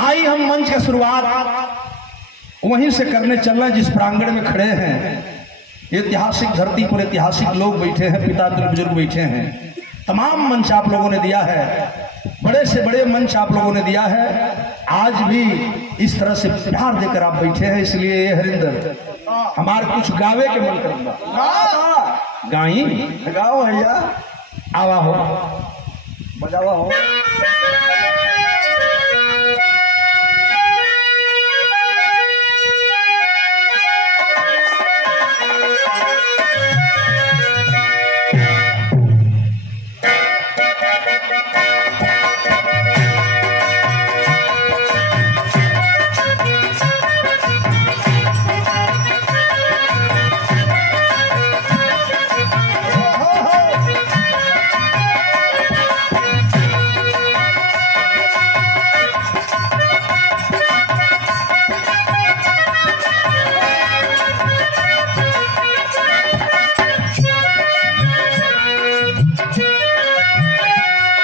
आई हम मंच की शुरुआत वहीं से करने चलना जिस प्रांगण में खड़े हैं। ऐतिहासिक धरती पर ऐतिहासिक लोग बैठे हैं, पिता बुजुर्ग बैठे हैं। तमाम मंच आप लोगों ने दिया है, बड़े से बड़े मंच आप लोगों ने दिया है। आज भी इस तरह से प्यार देकर आप बैठे हैं, इसलिए ये हरिंदर हमारे कुछ गावे के मन करता गाई गाओ भैया, आवा हो बजावा हो।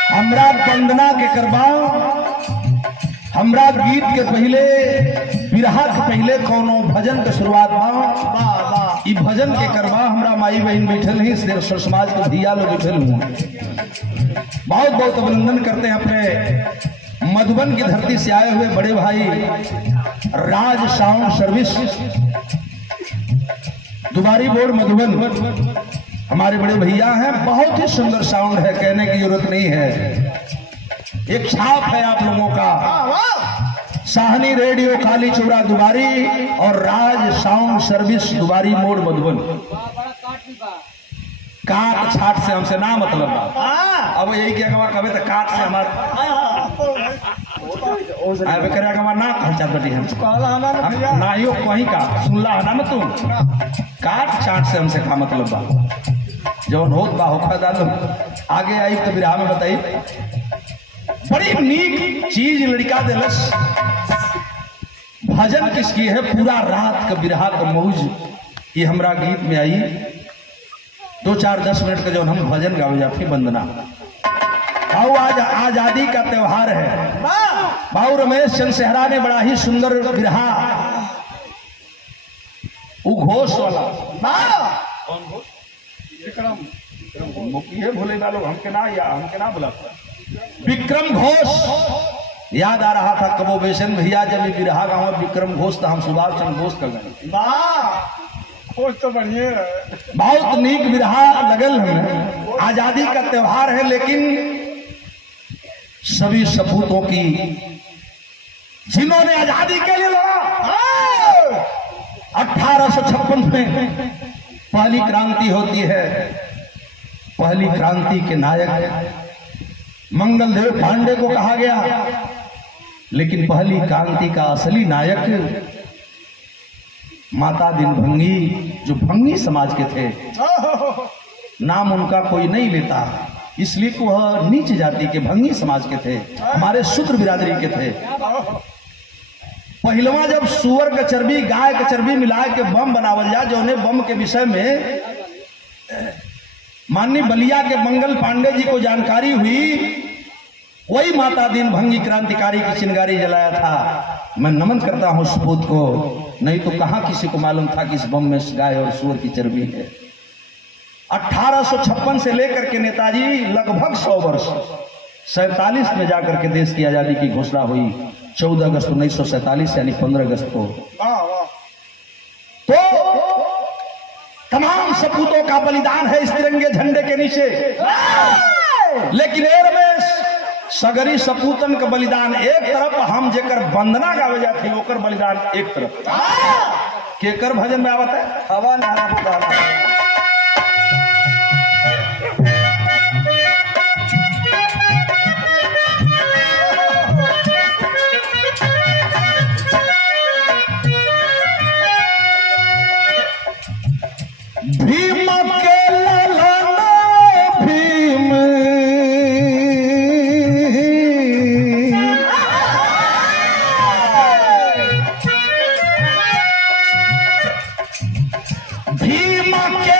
हमरा वंदना के करबा, हमरा गीत के पहले बिरहा के पहले कोनो भजन के शुरुआत बा। ई भजन के करबा हमरा माई बहन बैठल ही, सिर्फ समाज के भैया लोग बैठल हुए। बहुत बहुत अभिनंदन करते हैं अपने मधुबन की धरती से आए हुए बड़े भाई राज साउंड सर्विस दुबारी बोर्ड मधुबन, हमारे बड़े भैया हैं। बहुत ही सुंदर साउंड है, कहने की जरूरत नहीं है। एक छाप है आप लोगों का, साहनी रेडियो काली चौरा दुबारी और राज साउंड सर्विस दुबारी मोड़ मधुबन। काट छाट से हमसे ना मतलब बा। अब यही क्या कहे तो काट से हमारे ना खर्चा बटी हम ना यो कहीं का सुनला है ना तू। काट चाट से हमसे का मतलब बा, जौन होत बा होखा डालो। आगे आई तो बिरहा में बताई बड़ी नीक चीज लड़का दिलस। भजन किसकी है, पूरा रात का बिरहा का मौज ये हमरा गीत में आई। 2-4-10 मिनट का जो हम भजन गावे जाते वंदना। भाऊ आज आजादी का त्योहार है। भाऊ रमेश चंद्र सेहरा ने बड़ा ही सुंदर बिरहा घोष वाला भोले ना लोग हमके ना बुला विक्रम घोष याद आ रहा था। कबो बेसन भैया जब ये बिरहा गाँव विक्रम घोष था, हम सुभाष चंद्र घोष का गाए तो बढ़िया है। बहुत नीक बिरहा लगल हमें। आजादी का त्योहार है, लेकिन सभी सपूतों की जिन्होंने आजादी के लिए लड़ा। 1856 में पहली क्रांति होती है। पहली क्रांति के नायक मंगलदेव पांडे को कहा गया, लेकिन पहली क्रांति का असली नायक माता दिन भंगी, जो भंगी समाज के थे। नाम उनका कोई नहीं लेता, इसलिए कि वह नीच जाति के भंगी समाज के थे, हमारे शूद्र बिरादरी के थे। पहलवा जब सुअर का चर्बी गाय का चर्बी मिला के बम बनावल जा, जो उन्हें बम के विषय में माननीय बलिया के मंगल पांडे जी को जानकारी हुई, वही माता दिन भंगी क्रांतिकारी की चिंगारी जलाया था। मैं नमन करता हूं सपूत को, नहीं तो कहां किसी को मालूम था कि इस बम में गाय और सूअर की चर्बी है। 1856 से लेकर के नेताजी लगभग 100 वर्ष 47 में जाकर के देश की आजादी की घोषणा हुई। 14 अगस्त 1947 यानी 15 अगस्त को। तो तमाम सपूतों का बलिदान है इस तिरंगे झंडे के नीचे, लेकिन रमेश सगरी सपूतन का बलिदान एक तरफ, हम जेकर वंदना गावे जाती ओकर बलिदान एक तरफ। केकर भजन में आवत है हवा नारा पुकारा। भीम के ललना भीम, भीम के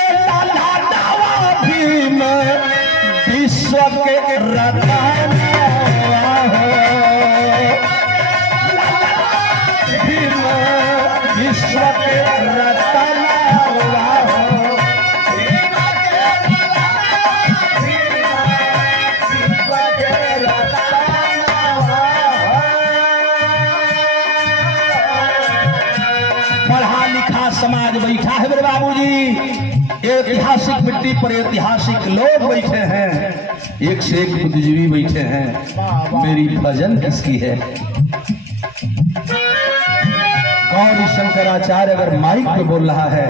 समाज बैठा है मेरे बाबूजी। ऐतिहासिक मिट्टी पर ऐतिहासिक लोग बैठे हैं, एक से एक बुद्धिजीवी बैठे हैं। मेरी भजन किसकी है? गौरी शंकराचार्य अगर माइक पे बोल रहा है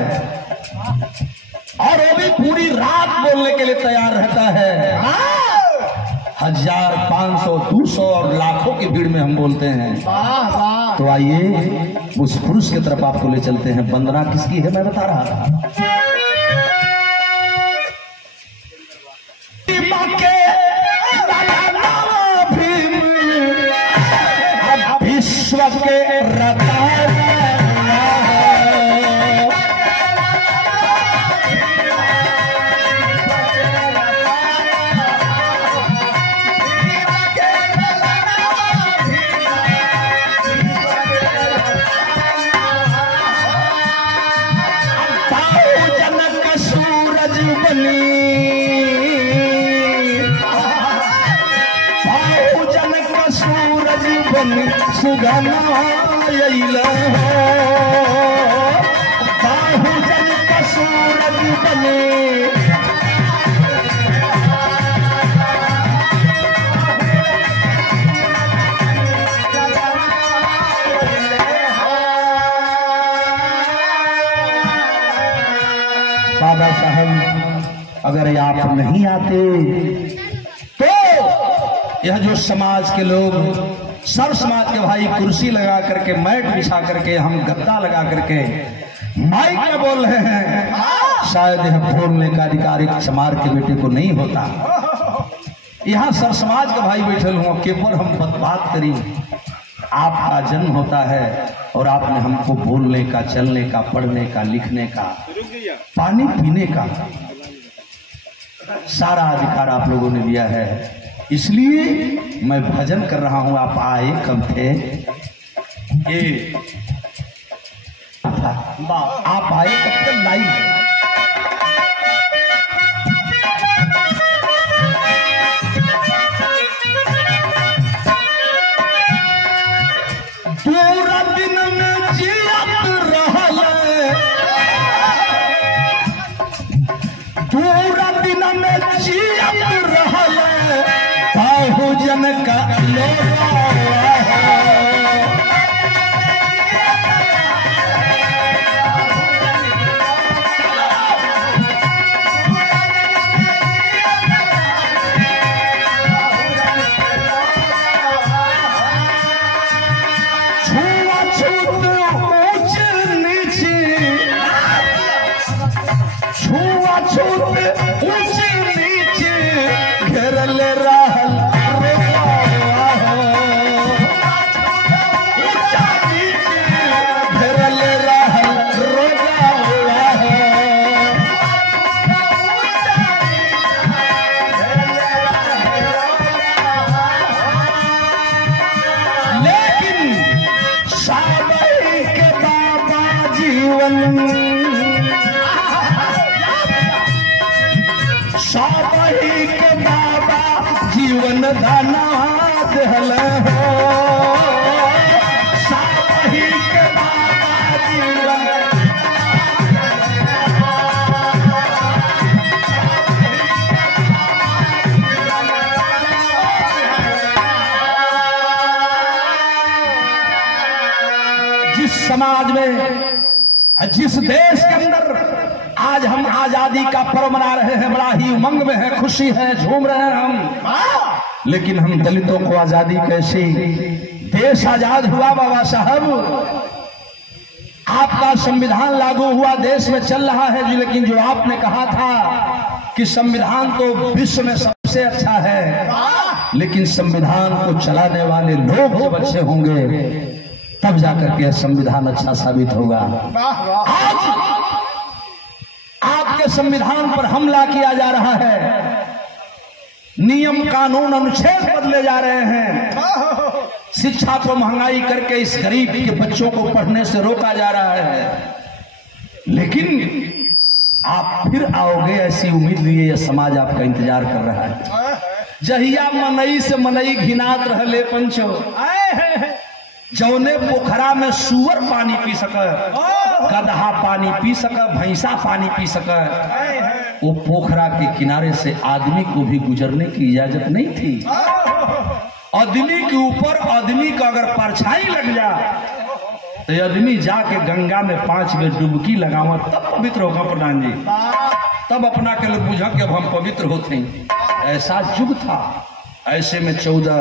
और वो भी पूरी रात बोलने के लिए तैयार रहता है, 1000, 500, 200 और लाखों की भीड़ में हम बोलते हैं, तो आइए उस पुरुष की तरफ आपको ले चलते हैं। वंदना किसकी है मैं बता रहा था। विश्व के सुगना अइल हो, बाहुजन का सूरज बने। बाबा साहब अगर आप नहीं आते तो यह जो समाज के लोग, सब समाज के भाई कुर्सी लगा करके, मैट बिछा करके, हम गद्दा लगा करके माइक में बोल रहे हैं, शायद यह बोलने का अधिकार एक चमार के बेटे को नहीं होता। यहाँ सब समाज के भाई बैठे हुए केवल हम बात करी, आपका जन्म होता है और आपने हमको बोलने का, चलने का, पढ़ने का, लिखने का, पानी पीने का सारा अधिकार आप लोगों ने दिया है। इसलिए मैं भजन कर रहा हूं। आप आए कब थे? आप आए कब तक लाइव? पूरा दिन में जियत रहल, पूरा दिन में जियत रहल, बहुजन का लोहा छुआछूत ऊंच नीचे, छुआछूत ऊंच नीचे घेरल रहल, साबही के बाबा जीवन दाना दहल हो, साबही के बाबा जीवन। जिस समाज में, जिस देश के अंदर आज हम आजादी का पर्व मना रहे हैं, बड़ा ही उमंग में है, खुशी है, झूम रहे हैं हम, लेकिन हम दलितों को आजादी कैसी? देश आजाद हुआ बाबा साहब, आपका संविधान लागू हुआ, देश में चल रहा है जी, लेकिन जो आपने कहा था कि संविधान तो विश्व में सबसे अच्छा है, लेकिन संविधान को चलाने वाले लोग जब अच्छे होंगे तब जाकर के संविधान अच्छा साबित होगा। आज आपके संविधान पर हमला किया जा रहा है, नियम कानून अनुच्छेद बदले जा रहे हैं, शिक्षा को महंगाई करके इस गरीब के बच्चों को पढ़ने से रोका जा रहा है, लेकिन आप फिर आओगे ऐसी उम्मीद लिए यह समाज आपका इंतजार कर रहा है। जहिया मनई से मनई घिनात रहले पंचो, जौने पोखरा में सुअर पानी पी सके, गदहा पानी पी सके, भैंसा पानी पी सके, वो पोखरा के किनारे से आदमी को भी गुजरने की इजाजत नहीं थी। आदमी के ऊपर आदमी का अगर परछाई लग जा तो आदमी जाके गंगा में 5 बेर डुबकी लगावा तब पवित्र होगा प्रधान जी, तब अपना के लोग बुझा कि अब हम पवित्र होते हैं। ऐसा युग था। ऐसे में 14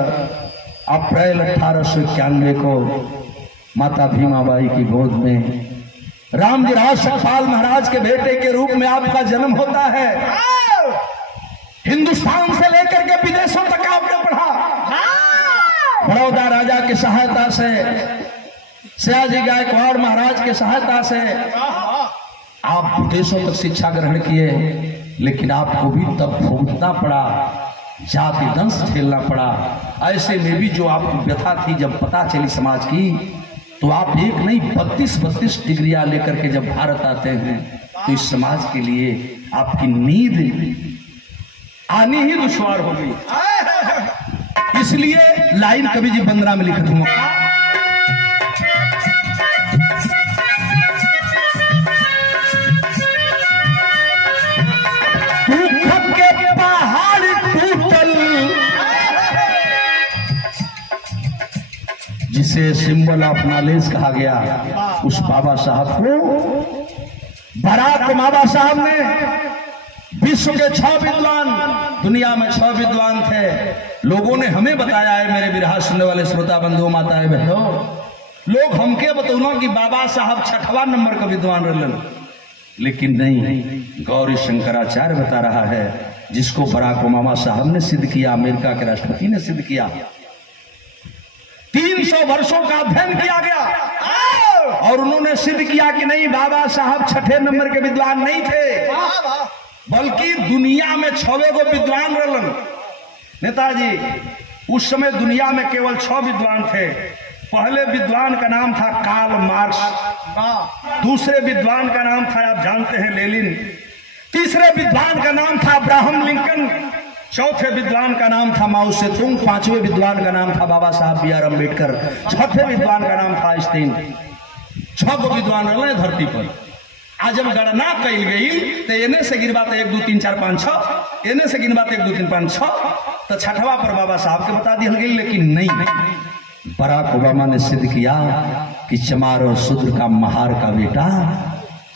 अप्रैल 1891 को माता भीमाबाई की गोद में रामजी सतपाल महाराज के बेटे के रूप में आपका जन्म होता है। हिंदुस्तान से लेकर के विदेशों तक आपने पढ़ा। बड़ौदा राजा की सहायता से, सयाजी गायकवाड़ महाराज की सहायता से आप विदेशों तक शिक्षा ग्रहण किए, लेकिन आपको भी तब भुगतना पड़ा, जाति दंश झेलना पड़ा। ऐसे में भी जो आपको व्यथा थी, जब पता चली समाज की, तो आप एक नहीं 32 डिग्रियां लेकर के जब भारत आते हैं तो इस समाज के लिए आपकी नींद आनी ही दुश्वार हो गई। इसलिए लाइन कवि जी बंदना में लिखत हूं, जिसे सिंबल ऑफ नॉलेज कहा गया, उस बाबा साहब को बराक बाबा साहब ने विश्व के 6 विद्वान, दुनिया में 6 विद्वान थे। लोगों ने हमें बताया है, मेरे विरहा सुनने वाले श्रोता बंधुओं माताएं बहनों, लोग हमके बतौना कि बाबा साहब 6वां नंबर का विद्वान रहलन, लेकिन नहीं, गौरी शंकराचार्य बता रहा है, जिसको बराक ओबामा साहब ने सिद्ध किया, अमेरिका के राष्ट्रपति ने सिद्ध किया। 300 वर्षों का अध्ययन किया गया और उन्होंने सिद्ध किया कि नहीं, बाबा साहब 6ठे नंबर के विद्वान नहीं थे, बल्कि दुनिया में 6वें को विद्वान रहलन। नेताजी, उस समय दुनिया में केवल 6 विद्वान थे। पहले विद्वान का नाम था कार्ल मार्क्स, दूसरे विद्वान का नाम था, आप जानते हैं, लेनिन, तीसरे विद्वान का नाम था अब्राहम लिंकन, चौथे विद्वान का नाम था माओ सेतुंग, 5वें विद्वान का नाम था बाबा साहब बी आर अम्बेडकर, 6वें विद्वान का नाम था आइंस्टाइन। 6 गो विद्वान रहे धरती पर। आज जब गणना कल गई तो एने से गिनबा तो 1 2 3 4 5 6, एने से गिनबा तो 1 2 3 5 6, तो 6वां पर बाबा साहब के बता दिया गई। लेकिन नहीं, बराक ओबामा ने सिद्ध किया कि चमार और शूद्र का महार का बेटा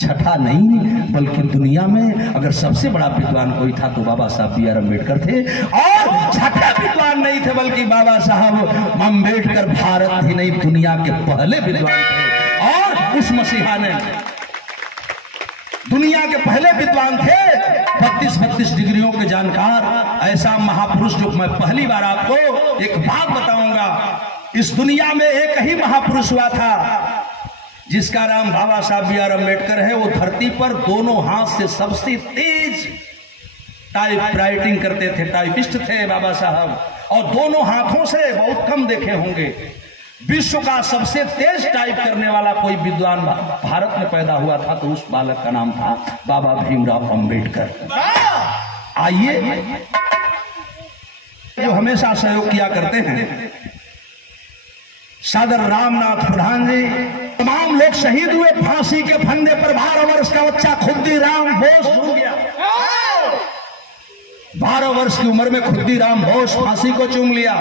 6ठा नहीं, बल्कि दुनिया में अगर सबसे बड़ा विद्वान कोई था तो बाबा साहब बी आर अम्बेडकर थे। और 6ठा विद्वान नहीं थे, बल्कि बाबा साहब अम्बेडकर भारत ही नहीं, दुनिया के पहले विद्वान थे। और उस मसीहा ने दुनिया के पहले विद्वान थे, 32 डिग्रियों के जानकार, ऐसा महापुरुष जो मैं पहली बार आपको एक बात बताऊंगा। इस दुनिया में एक ही महापुरुष हुआ था जिसका नाम बाबा साहब बी आर अम्बेडकर है। वो धरती पर दोनों हाथ से सबसे तेज टाइप राइटिंग करते थे, टाइपिस्ट थे बाबा साहब, और दोनों हाथों से बहुत कम देखे होंगे। विश्व का सबसे तेज टाइप करने वाला कोई विद्वान भारत में पैदा हुआ था तो उस बालक का नाम था बाबा भीमराव अम्बेडकर। आइए, जो हमेशा सहयोग किया करते हैं, सदर रामनाथ प्रधान जी, तमाम लोग शहीद हुए फांसी के फंदे पर। 12 वर्ष का बच्चा खुद्दीराम बोस हो गया। 12 वर्ष की उम्र में खुद्दीराम बोस फांसी को चूम लिया।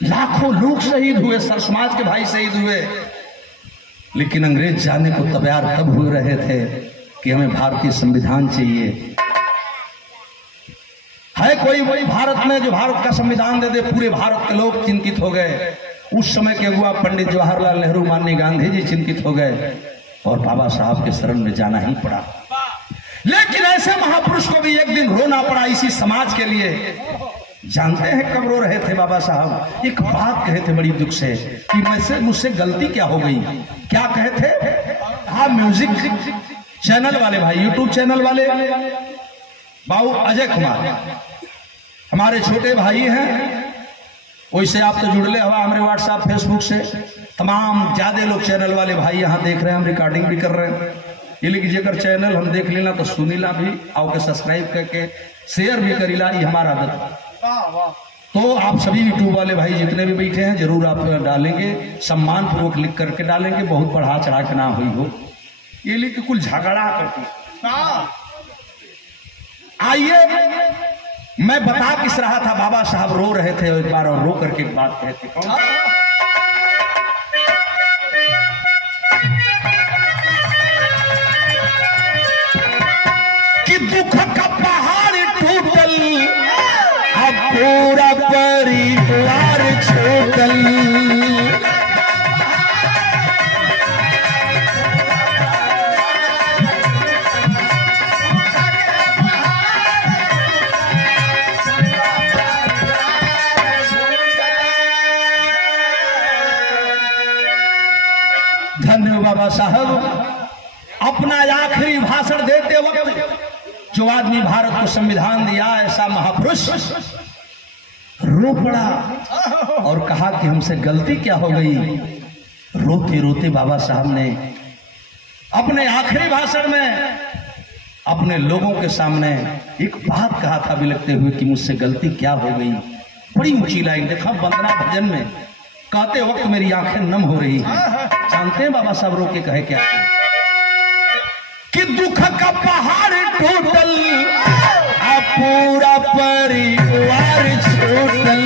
लाखों लोग शहीद हुए, सर समाज के भाई शहीद हुए, लेकिन अंग्रेज जाने को तैयार तब हो रहे थे कि हमें भारतीय संविधान चाहिए। है कोई वही भारत में जो भारत का संविधान दे दे? पूरे भारत के लोग चिंतित हो गए। उस समय के हुआ पंडित जवाहरलाल नेहरू, माननीय गांधी जी चिंतित हो गए और बाबा साहब के शरण में जाना ही पड़ा। लेकिन ऐसे महापुरुष को भी एक दिन रोना पड़ा इसी समाज के लिए। जानते हैं कब रो रहे थे बाबा साहब? एक बात कहे थे बड़ी दुख से कि मुझसे गलती क्या हो गई। क्या कहे थे? हाँ, म्यूजिक चैनल वाले भाई, यूट्यूब चैनल वाले बाबू अजय कुमार हमारे छोटे भाई हैं। वैसे आप तो जुड़ले हवा हमारे व्हाट्सएप फेसबुक से, तमाम ज्यादा लोग चैनल वाले भाई यहाँ देख रहे हैं, हम रिकॉर्डिंग भी कर रहे हैं। ये लेकिन जेकर चैनल हम देख लेना तो सुनीला भी आओ के सब्सक्राइब करके शेयर भी करीला, ये हमारा आदत। तो आप सभी यूट्यूब वाले भाई जितने भी बैठे हैं जरूर आप डालेंगे, सम्मान पूर्वक लिख करके डालेंगे, बहुत बढ़ा चढ़ा के ना हुई हो, ये लिख के कुल झगड़ा करके। आइए मैं बता किस रहा था, बाबा साहब रो रहे थे एक बार और रो करके एक बात कहते, कि दुख का पहाड़ टूटल अब पूरा परिवार छूटल, धन्य बाबा साहब। अपना आखिरी भाषण देते वक्त जो आदमी भारत को संविधान दिया, ऐसा महापुरुष रो पड़ा और कहा कि हमसे गलती क्या हो गई। रोते रोते बाबा साहब ने अपने आखिरी भाषण में अपने लोगों के सामने एक बात कहा था बिलखते हुए कि मुझसे गलती क्या हो गई। बड़ी ऊंची लाइन, देखा वंदना भजन में कहते वक्त मेरी आंखें नम हो रही हैं। जानते हैं बाबा साहब रो के कहे क्या कि दुख का पहाड़ टूटल अब पूरा परिवार छूटल,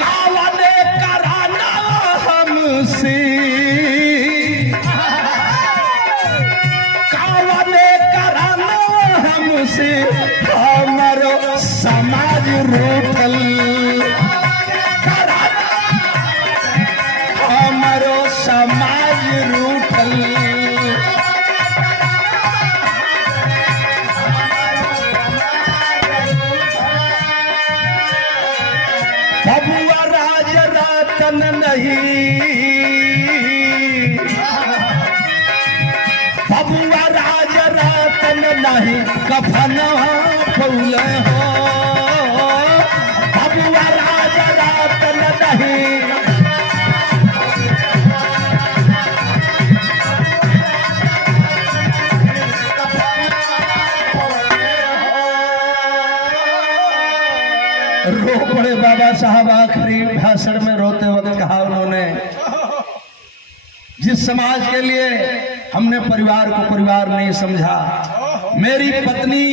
कावने कराना हमसे, कावने कराना हमसे हमारो समाज रूठल, हमारो समाज रूठल, बबुआ राज रतन नहीं, बबुआ राज रतन नहीं कफन फूल हो, बबुआ राज रतन नहीं, रो पड़े बाबा साहब। आखिरी भाषण में रोते वक्त कहा उन्होंने, जिस समाज के लिए हमने परिवार को परिवार नहीं समझा, मेरी पत्नी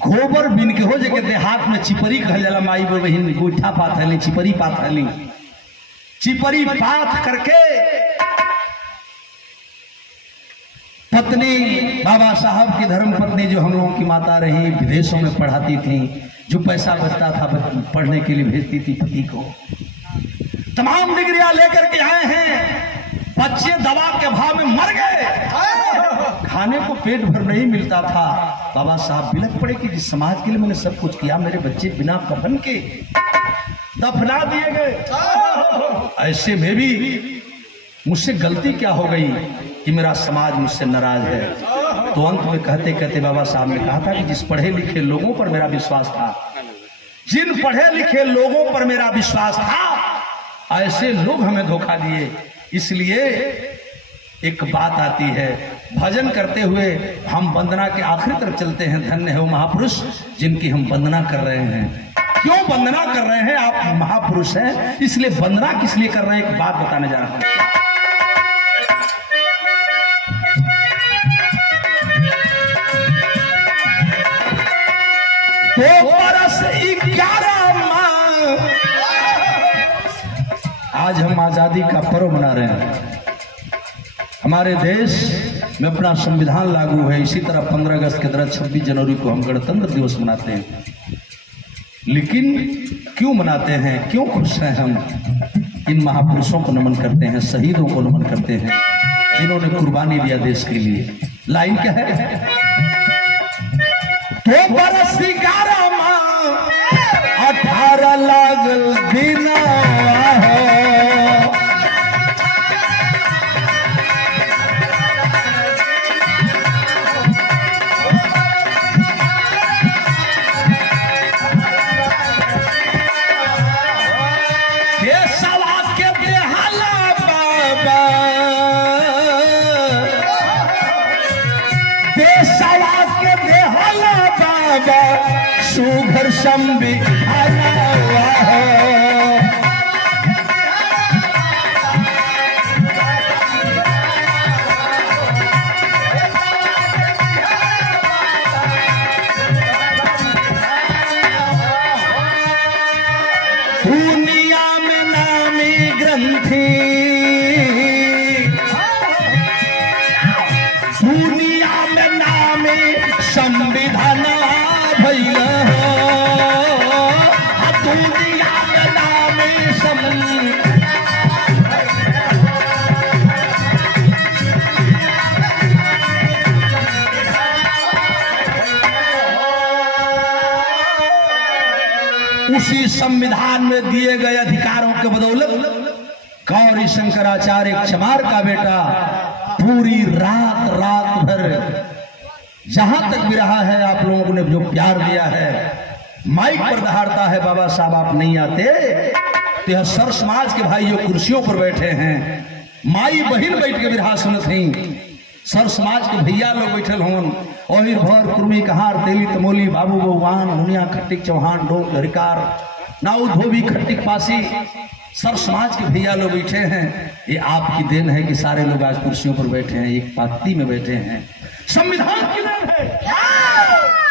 गोबर बिन के हो जगह देहात में चिपरी कह जाला, माई बहन गोईठा पाथली चिपरी पाथली, चिपरी पाथ करके पत्नी बाबा साहब की धर्म पत्नी जो हम लोगों की माता रही, विदेशों में पढ़ाती थी, जो पैसा बचता था पढ़ने के लिए भेजती थी पति को, तमाम डिग्रियां लेकर के आए हैं, बच्चे दवा के भाव में मर गए, खाने को पेट भर नहीं मिलता था। बाबा साहब बिलख पड़े कि जिस समाज के लिए मैंने सब कुछ किया, मेरे बच्चे बिना कफन के दफना दिए गए, ऐसे में भी मुझसे गलती क्या हो गई कि मेरा समाज मुझसे नाराज है। तो अंत में कहते कहते बाबा साहब ने कहा था कि जिस पढ़े लिखे लोगों पर मेरा विश्वास था, जिन पढ़े लिखे लोगों पर मेरा विश्वास था, ऐसे लोग हमें धोखा दिए। इसलिए एक बात आती है, भजन करते हुए हम वंदना के आखिरी तरफ चलते हैं। धन्य है वो महापुरुष जिनकी हम वंदना कर रहे हैं। क्यों वंदना कर रहे हैं? आप महापुरुष हैं, इसलिए वंदना किस लिए कर रहे हैं, एक बात बताने जा रहा हूं। तो बरस 11 माह आज हम आजादी का पर्व मना रहे हैं। हमारे देश में अपना संविधान लागू है, इसी तरह 15 अगस्त के तरह 26 जनवरी को हम गणतंत्र दिवस मनाते हैं। लेकिन क्यों मनाते हैं, क्यों खुश हैं हम? इन महापुरुषों को नमन करते हैं, शहीदों को नमन करते हैं, जिन्होंने कुर्बानी दिया देश के लिए। लाइन क्या है? तो बरस 11 माह 18 लागल दिन सुघर संविधान दुनिया में नामी ग्रंथी, दुनिया में नामी संविधान भैल दुनिया में नामी उसी संविधान में दिए गए अधिकारों के बदौलत गौरी शंकराचार्य चमार का बेटा पूरी रात भर जहां तक भी रहा है आप लोगों ने जो प्यार दिया है, माइक पर दहाड़ता है बाबा साहब आप नहीं आते तो यह सर समाज के भाई जो कुर्सियों पर बैठे हैं, माई बहन बैठ के बिरहा सुनत ही, सर समाज के भैया लोग बैठल होन, ओहिर भर कुर्मी कहार तेली तमोली बाबू बउवान मुनिया खट्टिक चौहान डोक हरिकार नाऊ धोबी खट्टिक पासी, सर समाज के भैया लोग बैठे हैं। ये आपकी देन है कि सारे लोग आज कुर्सियों पर बैठे हैं, एक पार्टी में बैठे हैं। संविधान की देन है,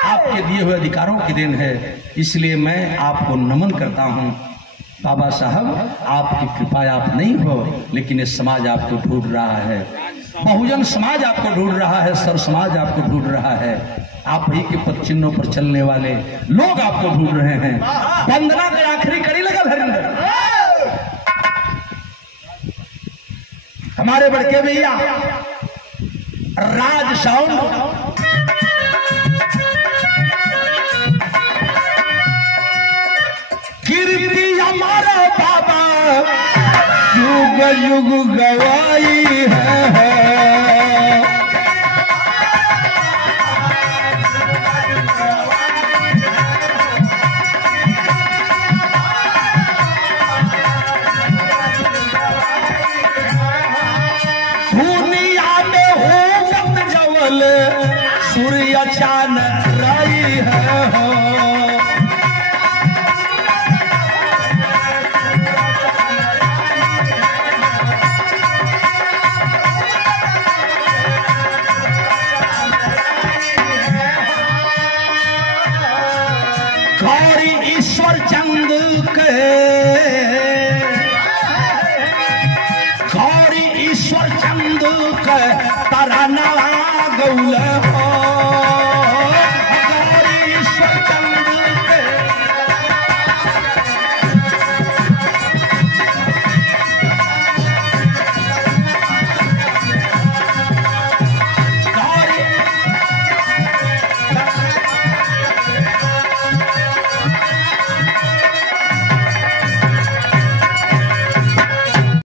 आपके दिए हुए अधिकारों की देन है। इसलिए मैं आपको नमन करता हूं बाबा साहब, आपकी कृपा आप नहीं हो, लेकिन ये समाज आपको ढूंढ रहा है, बहुजन समाज आपको ढूंढ रहा है, सर समाज आपको ढूंढ रहा है, आप ही के पद चिन्हों पर चलने वाले लोग आपको ढूंढ रहे हैं। वंदना के आखिरी कड़ी लगा हरिंदर, हमारे बड़के भैया राज साउंड कीर्ति हमारा बाबा युग युग गवाई है। दुनिया में हो गत जवल सूर्य चान राई है। ईश्वर चंद के